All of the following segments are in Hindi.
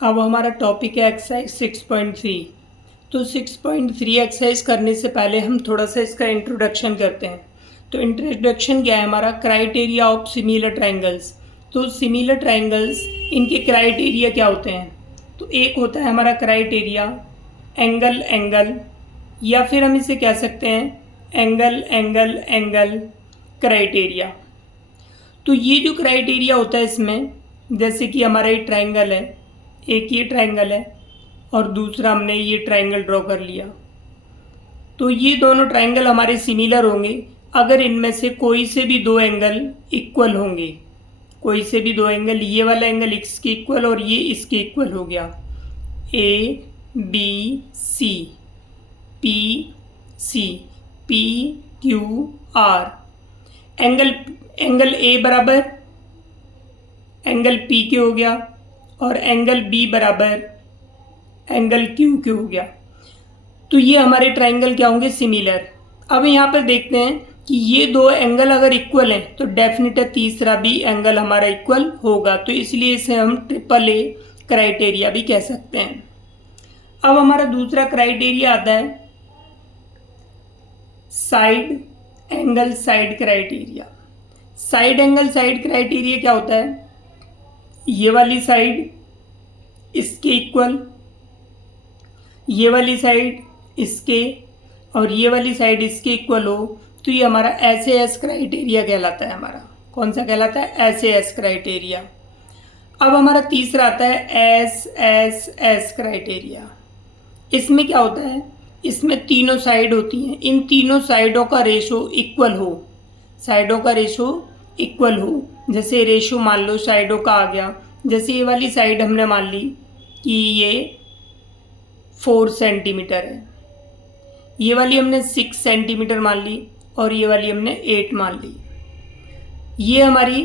अब हमारा टॉपिक है एक्सरसाइज 6.3। तो 6.3 एक्सरसाइज करने से पहले हम थोड़ा सा इसका इंट्रोडक्शन करते हैं। तो इंट्रोडक्शन क्या है हमारा, क्राइटेरिया ऑफ सिमिलर ट्राइंगल्स। तो सिमिलर ट्राइंगल्स, इनके क्राइटेरिया क्या होते हैं। तो एक होता है हमारा क्राइटेरिया एंगल एंगल, या फिर हम इसे कह सकते हैं एंगल एंगल एंगल क्राइटेरिया। तो ये जो क्राइटेरिया होता है इसमें, जैसे कि हमारा ये ट्राइंगल है, एक ये ट्राइंगल है और दूसरा हमने ये ट्राइंगल ड्रॉ कर लिया। तो ये दोनों ट्राइंगल हमारे सिमिलर होंगे अगर इनमें से कोई से भी दो एंगल इक्वल होंगे। कोई से भी दो एंगल, ये वाला एंगल इसके इक्वल और ये इसके इक्वल हो गया, A B C, P C, P Q R. Angle A बराबर एंगल पी के हो गया और एंगल बी बराबर एंगल क्यू के हो गया। तो ये हमारे ट्राइंगल क्या होंगे, सिमिलर। अब यहाँ पर देखते हैं कि ये दो एंगल अगर इक्वल हैं तो डेफिनेट है तीसरा भी एंगल हमारा इक्वल होगा, तो इसलिए इसे हम ट्रिपल ए क्राइटेरिया भी कह सकते हैं। अब हमारा दूसरा क्राइटेरिया आता है side angle side criteria. Side angle side criteria क्या होता है, ये वाली साइड इसके इक्वल, ये वाली साइड इसके और ये वाली साइड इसके इक्वल हो तो ये हमारा एस क्राइटेरिया कहलाता है। हमारा कौन सा कहलाता है, एस क्राइटेरिया। अब हमारा तीसरा आता है एस क्राइटेरिया। इसमें क्या होता है, इसमें तीनों साइड होती हैं, इन तीनों साइडों का रेशो इक्वल हो, साइडों का रेशो इक्वल हो। जैसे रेशो मान लो साइडों का आ गया, जैसे ये वाली साइड हमने मान ली कि ये 4 सेंटीमीटर है, ये वाली हमने 6 सेंटीमीटर मान ली और ये वाली हमने 8 मान ली। ये हमारी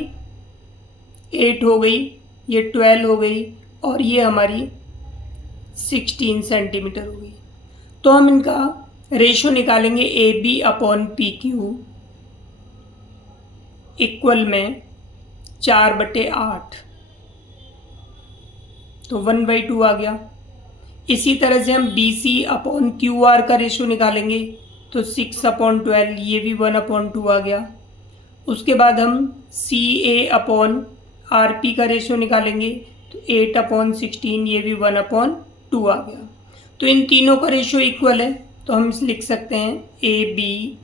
8 हो गई, ये 12 हो गई और ये हमारी 16 सेंटीमीटर हो गई। तो हम इनका रेशो निकालेंगे A B upon P Q equal में 4/8, तो 1/2 आ गया। इसी तरह से हम B C upon Q R का रेशो निकालेंगे तो 6/12, ये भी 1/2 आ गया। उसके बाद हम सी ए अपॉन आर पी का रेशो निकालेंगे तो 8/16, ये भी 1/2 आ गया। तो इन तीनों का रेशो इक्वल है, तो हम लिख सकते हैं A B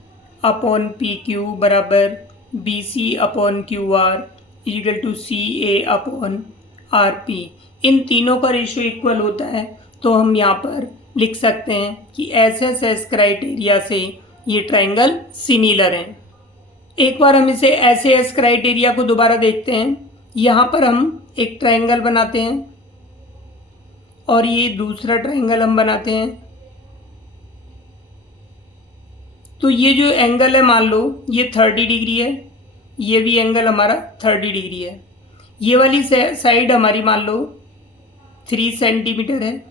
upon P Q बराबर B C upon Q R equal to C A upon R P. इन तीनों का रेशो इक्वल होता है तो हम यहाँ पर लिख सकते हैं कि एस क्राइटेरिया से ये ट्राइंगल सिमिलर हैं। एक बार हम इसे एस क्राइटेरिया को दोबारा देखते हैं। यहाँ पर हम एक ट्राइंगल बनाते हैं और ये दूसरा ट्राइंगल हम बनाते हैं। तो ये जो एंगल है मान लो ये 30 डिग्री है, ये भी एंगल हमारा 30 डिग्री है। ये वाली साइड हमारी मान लो 3 सेंटीमीटर है,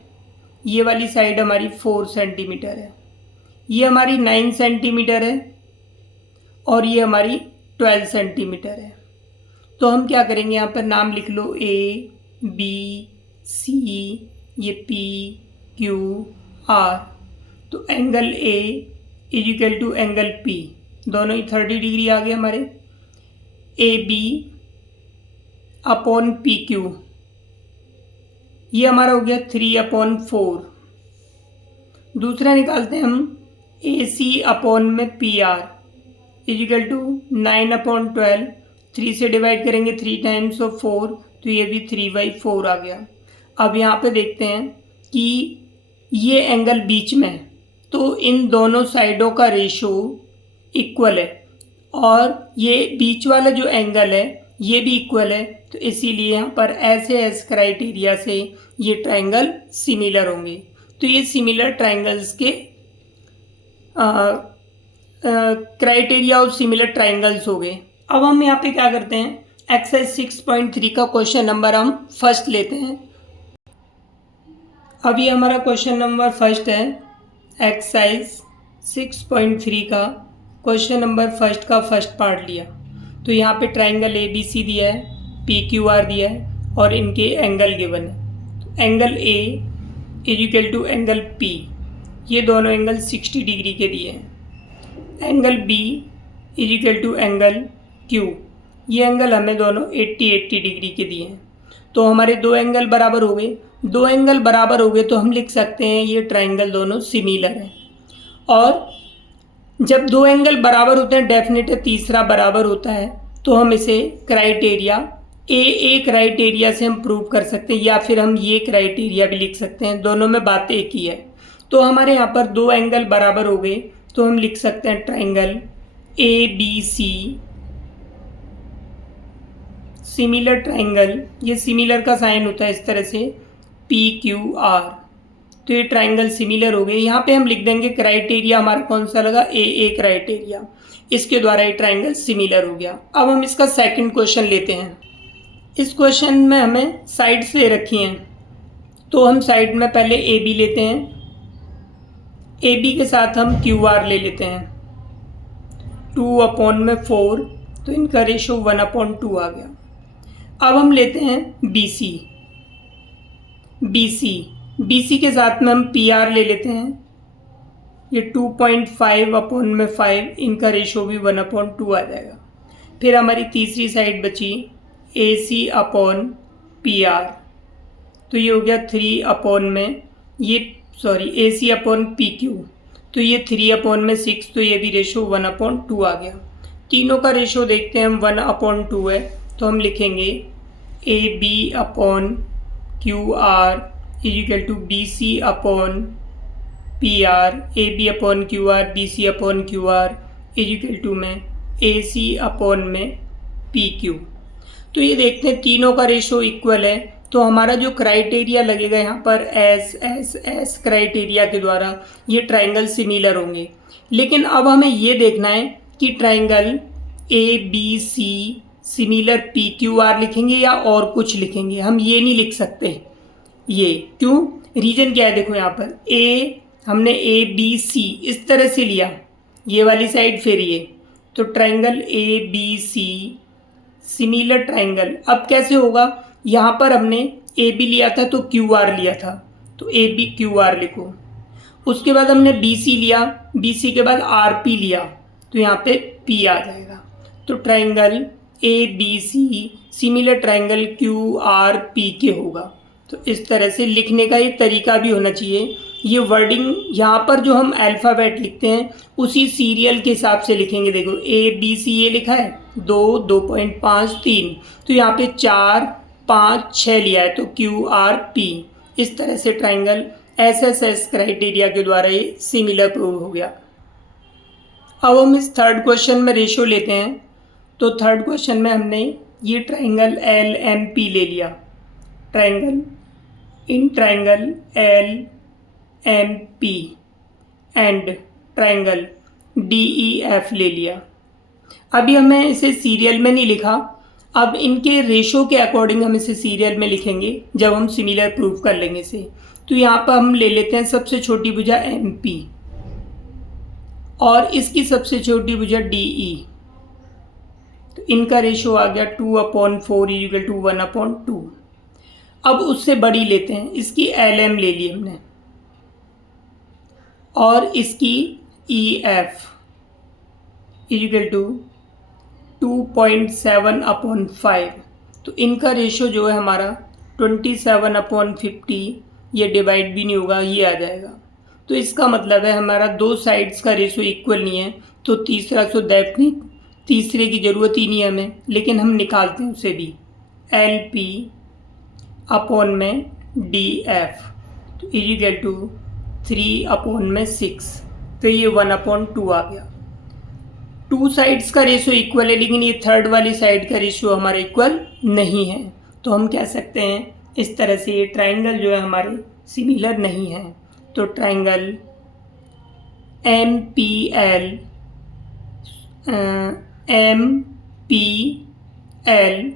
ये वाली साइड हमारी 4 सेंटीमीटर है, ये हमारी 9 सेंटीमीटर है और ये हमारी 12 सेंटीमीटर है। तो हम क्या करेंगे, यहाँ पर नाम लिख लो ए बी सी, ये पी क्यू आर। तो angle A equal to angle P, दोनों ही 30 डिग्री आ गए हमारे। A B upon P Q, ये हमारा हो गया 3/4। दूसरा निकालते हैं हम ए सी अपॉन में पी आर इक्वल टू 9/12। 3 से डिवाइड करेंगे 3 टाइम्स ऑफ 4, तो ये भी 3/4 आ गया। अब यहाँ पे देखते हैं कि ये एंगल बीच में है तो इन दोनों साइडों का रेशो इक्वल है और ये बीच वाला जो एंगल है ये भी इक्वल है, तो इसीलिए यहाँ पर एस क्राइटेरिया से ये ट्राइंगल सिमिलर होंगे। तो ये सिमिलर ट्राइंगल्स के क्राइटेरिया ऑफ सिमिलर ट्राइंगल्स हो गए। अब हम यहाँ पे क्या करते हैं, एक्सरसाइज 6.3 का क्वेश्चन नंबर हम फर्स्ट लेते हैं। अब ये हमारा क्वेश्चन नंबर फर्स्ट है, एक्सरसाइज 6.3 का क्वेश्चन नंबर फर्स्ट का फर्स्ट पार्ट लिया। तो यहाँ पे ट्राइंगल ए बी सी दिया है, पी क्यू आर दिया है और इनके एंगल गिवन है। तो angle A is equal to angle P, ये दोनों एंगल 60 डिग्री के दिए हैं। Angle B is equal to angle Q, ये एंगल हमें दोनों 80 डिग्री के दिए हैं। तो हमारे दो एंगल बराबर हो गए, दो एंगल बराबर हो गए तो हम लिख सकते हैं ये ट्राइंगल दोनों सिमिलर हैं। और जब दो एंगल बराबर होते हैं डेफिनेट तीसरा बराबर होता है, तो हम इसे क्राइटेरिया ए क्राइटेरिया से हम प्रूव कर सकते हैं, या फिर हम ये क्राइटेरिया भी लिख सकते हैं, दोनों में बात एक ही है। तो हमारे यहाँ पर दो एंगल बराबर हो गए तो हम लिख सकते हैं triangle A B C similar triangle, ये सिमिलर का साइन होता है इस तरह से पी क्यू आर, तो ये ट्राइंगल सिमिलर हो गए। यहाँ पे हम लिख देंगे क्राइटेरिया हमारा कौन सा लगा, ए क्राइटेरिया, इसके द्वारा ये ट्राइंगल सिमिलर हो गया। अब हम इसका सेकंड क्वेश्चन लेते हैं। इस क्वेश्चन में हमें साइड्स दे रखी हैं, तो हम साइड में पहले ए बी लेते हैं, ए बी के साथ हम क्यू आर ले लेते हैं, 2/4, तो इनका रेशो 1/2 आ गया। अब हम लेते हैं बी सी के साथ में हम पी आर ले लेते हैं, ये 2.5/5, इनका रेशो भी 1/2 आ जाएगा। फिर हमारी तीसरी साइड बची ए सी अपॉन पी आर, तो ये हो गया 3 ए सी अपॉन पी क्यू, तो ये 3/6, तो ये भी रेशो 1/2 आ गया। तीनों का रेशो देखते हैं हम, 1/2 है, तो हम लिखेंगे A B upon Q R is equal to B C upon P R, A B upon Q R B C upon Q R is equal to में ए सी अपॉन में पी क्यू। तो ये देखते हैं तीनों का रेशो इक्वल है, तो हमारा जो क्राइटेरिया लगेगा यहाँ पर एस क्राइटेरिया के द्वारा ये ट्राइंगल सिमिलर होंगे। लेकिन अब हमें ये देखना है कि triangle A B C similar P Q R लिखेंगे या और कुछ लिखेंगे, हम ये नहीं लिख सकते। ये क्यों, रीजन क्या है, देखो यहाँ पर हमने ए बी सी इस तरह से लिया, ये वाली साइड फिर ये, तो triangle A B C similar triangle. अब कैसे होगा, यहाँ पर हमने ए बी लिया था तो क्यू आर लिया था, तो ए बी क्यू आर लिखो। उसके बाद हमने बी सी लिया, बी सी के बाद आर पी लिया, तो यहाँ पे पी आ जाएगा। तो triangle A B C similar triangle Q R P के होगा। तो इस तरह से लिखने का एक तरीका भी होना चाहिए। ये वर्डिंग यहाँ पर जो हम अल्फ़ाबेट लिखते हैं उसी सीरियल के हिसाब से लिखेंगे। देखो ए बी सी ये लिखा है, 2, 2.5, 3, तो यहाँ पे 4, 5, 6 लिया है, तो क्यू आर पी। इस तरह से ट्राइंगल एस क्राइटेरिया के द्वारा ये सिमिलर प्रूव हो गया। अब हम इस थर्ड क्वेश्चन में रेशो लेते हैं। तो थर्ड क्वेश्चन में हमने ये ट्राइंगल एल एम पी ले लिया, triangle L M P and triangle D E F ले लिया। अभी हमें इसे सीरियल में नहीं लिखा, अब इनके रेशो के अकॉर्डिंग हम इसे सीरियल में लिखेंगे जब हम सिमिलर प्रूफ कर लेंगे इसे। तो यहाँ पर हम ले लेते हैं सबसे छोटी भुजा एम पी और इसकी सबसे छोटी भुजा डी ई, तो इनका रेशो आ गया 2/4 इक्वल टू 1/2। अब उससे बड़ी लेते हैं, इसकी एल एम ले ली हमने और इसकी ई एफ इक्वल टू 2.7/5, तो इनका रेशो जो है हमारा 27/50, ये डिवाइड भी नहीं होगा, ये आ जाएगा। तो इसका मतलब है हमारा दो साइड्स का रेशो इक्वल नहीं है, तो तीसरा सो डेफिनेट तीसरे की ज़रूरत ही नहीं है हमें, लेकिन हम निकालते हैं उसे भी, एल पी अपॉन में डी एफ तो इक्वल टू 3/6, तो ये 1/2 आ गया। टू साइड्स का रेशो इक्वल है, लेकिन ये थर्ड वाली साइड का रेशो हमारा इक्वल नहीं है, तो हम कह सकते हैं इस तरह से ये ट्राइंगल जो है हमारे सिमिलर नहीं है। तो triangle M P L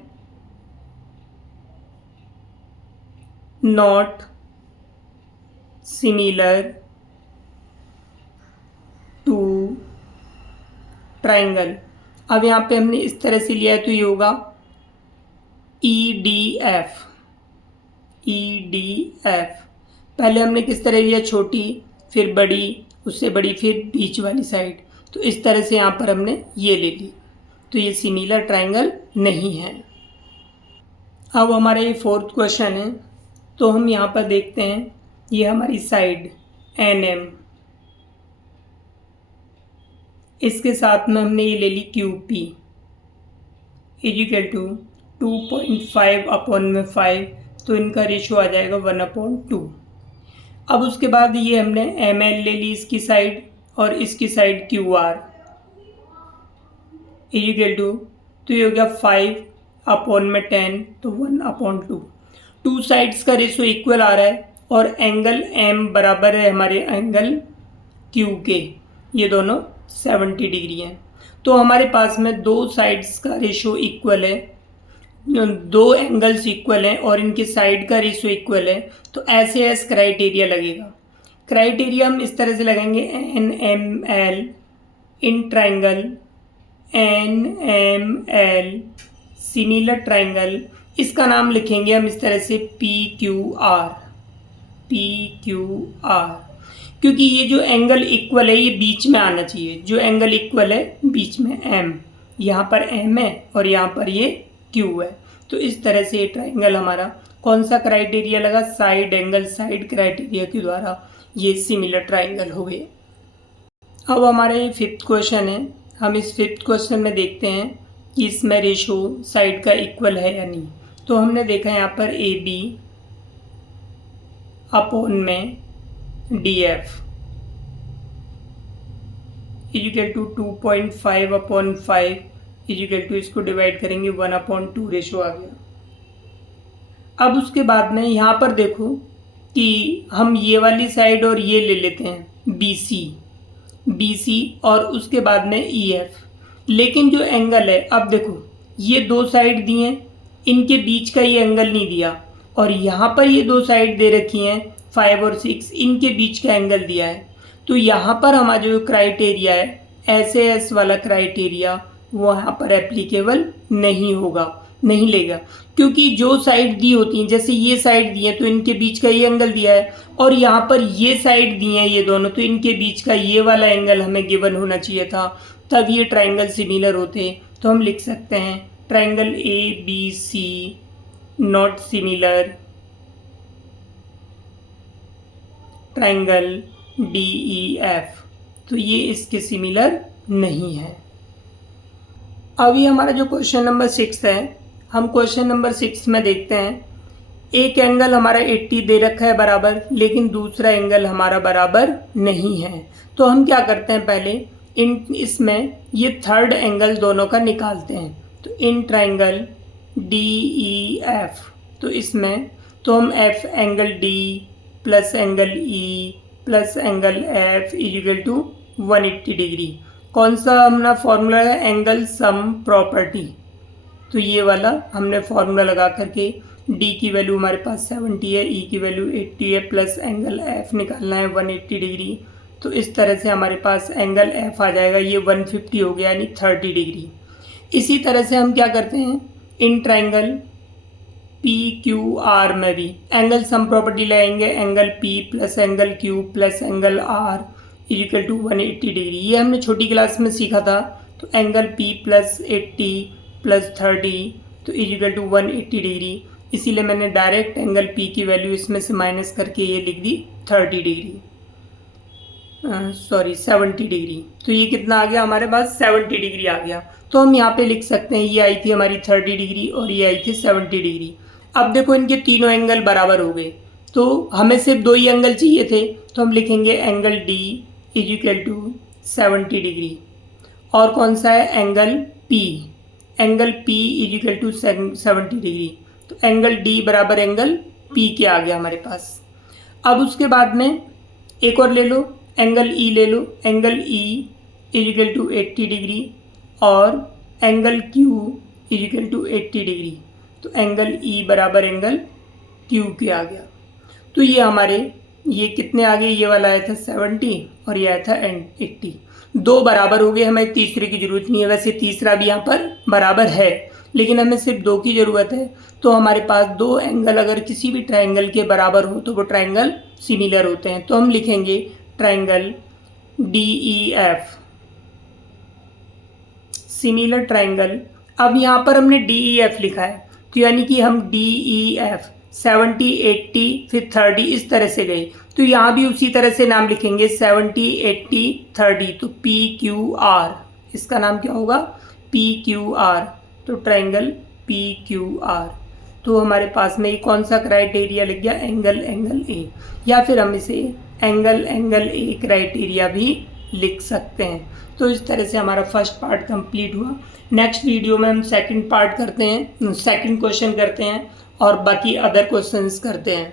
not similar to triangle. अब यहाँ पे हमने इस तरह से लिया है, तो ये होगा ई डी एफ EDF। पहले हमने किस तरह लिया, छोटी फिर बड़ी, उससे बड़ी फिर बीच वाली साइड, तो इस तरह से यहाँ पर हमने ये ले ली, तो ये सिमिलर ट्राइंगल नहीं है। अब हमारा ये फोर्थ क्वेश्चन है, तो हम यहाँ पर देखते हैं ये हमारी साइड NM, इसके साथ में हमने ये ले ली QP इजिकल टू 2.5/5, तो इनका रेशो आ जाएगा 1/2। अब उसके बाद ये हमने ML ले ली इसकी साइड, और इसकी साइड QR इजिकल टू, तो ये हो गया 5/10, तो 1/2। टू साइड्स का रेशो इक्वल आ रहा है, और एंगल M बराबर है हमारे एंगल Q के, ये दोनों 70 डिग्री हैं। तो हमारे पास में दो साइड्स का रेशो इक्वल है, दो एंगल्स इक्वल हैं और इनके साइड का रेशो इक्वल है, तो ऐसे एस क्राइटेरिया लगेगा। क्राइटेरिया हम इस तरह से लगाएंगे, NML in triangle NML similar triangle, इसका नाम लिखेंगे हम इस तरह से PQR, क्योंकि ये जो एंगल इक्वल है ये बीच में आना चाहिए, जो एंगल इक्वल है बीच में M, यहाँ पर M है और यहाँ पर ये Q है, तो इस तरह से ये ट्राइंगल हमारा कौन सा क्राइटेरिया लगा, साइड एंगल साइड क्राइटेरिया के द्वारा ये सिमिलर ट्राइंगल हो गए। अब हमारा ये फिफ्थ क्वेश्चन है, हम इस फिफ्थ क्वेश्चन में देखते हैं कि इसमें रेशो साइड का इक्वल है या नहीं। तो हमने देखा यहाँ पर AB अपॉन में DF is equal to 2.5/5 is equal to, इसको डिवाइड करेंगे 1/2 रेशो आ गया। अब उसके बाद में यहाँ पर देखो कि हम ये वाली साइड और ये ले लेते हैं BC और उसके बाद में EF, लेकिन जो एंगल है, अब देखो ये दो साइड दी हैं, इनके बीच का ये एंगल नहीं दिया, और यहाँ पर ये दो साइड दे रखी हैं 5 और 6, इनके बीच का एंगल दिया है। तो यहाँ पर हमारा जो क्राइटेरिया है SAS वाला क्राइटेरिया वो यहाँ पर एप्लीकेबल नहीं होगा, नहीं लेगा, क्योंकि जो साइड दी होती हैं, जैसे ये साइड दी है तो इनके बीच का ये एंगल दिया है, और यहाँ पर ये साइड दी हैं ये दोनों, तो इनके बीच का ये वाला एंगल हमें गिवन होना चाहिए था, तब ये ट्राइंगल सिमिलर होते। तो हम लिख सकते हैं triangle ABC not similar, triangle DEF, तो ये इसके सिमिलर नहीं है। अभी हमारा जो क्वेश्चन नंबर 6 है, हम क्वेश्चन नंबर 6 में देखते हैं एक एंगल हमारा 80 दे रखा है बराबर, लेकिन दूसरा एंगल हमारा बराबर नहीं है। तो हम क्या करते हैं, पहले इसमें ये थर्ड एंगल दोनों का निकालते हैं। तो इन ट्राइंगल DEF, तो इसमें तो हम F angle D plus angle E plus angle F is equal to 180 degree, कौन सा हमने फॉर्मूला है, एंगल सम प्रॉपर्टी, तो ये वाला हमने फॉर्मूला लगा करके D की वैल्यू हमारे पास 70 है, E की वैल्यू 80 है, प्लस एंगल F निकालना है 180 डिग्री, तो इस तरह से हमारे पास एंगल F आ जाएगा, ये 150 हो गया, यानी 30 डिग्री। इसी तरह से हम क्या करते हैं, इन ट्राइंगल PQR में भी एंगल सम प्रॉपर्टी लगाएंगे, angle P plus angle Q plus angle R is equal to 180 degree, ये हमने छोटी क्लास में सीखा था। तो एंगल P प्लस 80 प्लस 30 तो इजिकल टू 180 डिग्री, इसीलिए मैंने डायरेक्ट एंगल P की वैल्यू इसमें से माइनस करके ये लिख दी 30 डिग्री, 70 डिग्री। तो ये कितना आ गया हमारे पास, 70 डिग्री आ गया। तो हम यहाँ पे लिख सकते हैं ये आई थी हमारी 30 डिग्री और ये आई थी 70 डिग्री। अब देखो इनके तीनों एंगल बराबर हो गए, तो हमें सिर्फ दो ही एंगल चाहिए थे, तो हम लिखेंगे angle D is equal to 70 degree, और कौन सा है angle P, angle P is equal to 70 degree, तो एंगल D बराबर एंगल P के आ गया हमारे पास। अब उसके बाद में एक और ले लो, एंगल E ले लो, angle E equal to 80 degree और angle Q equal to 80 degree, तो एंगल E बराबर एंगल Q के आ गया। तो ये हमारे ये कितने आ गए, ये वाला आया था 70 और ये आया था 80, दो बराबर हो गए, हमें तीसरे की जरूरत नहीं है। वैसे तीसरा भी यहाँ पर बराबर है, लेकिन हमें सिर्फ 2 की ज़रूरत है। तो हमारे पास 2 एंगल अगर किसी भी ट्रायंगल के बराबर हो तो वो ट्रायंगल सिमिलर होते हैं। तो हम लिखेंगे ट्रायंगल DEF, सिमिलर ट्रायंगल। अब यहाँ पर हमने DEF लिखा है, तो यानी कि हम DEF 70, 80 फिर 30 इस तरह से गए, तो यहाँ भी उसी तरह से नाम लिखेंगे 70, 80, 30। तो PQR, इसका नाम क्या होगा? PQR। तो ट्रायंगल PQR। तो हमारे पास में कौन सा क्राइटेरिया लग गया? एंगल ए, या फिर हम इसे एंगल ए क्राइटेरिया भी लिख सकते हैं। तो इस तरह से हमारा फर्स्ट पार्ट कंप्लीट हुआ। नेक्स्ट वीडियो में हम सेकंड पार्ट करते हैं, सेकंड क्वेश्चन करते हैं और बाकी अदर क्वेश्चंस करते हैं।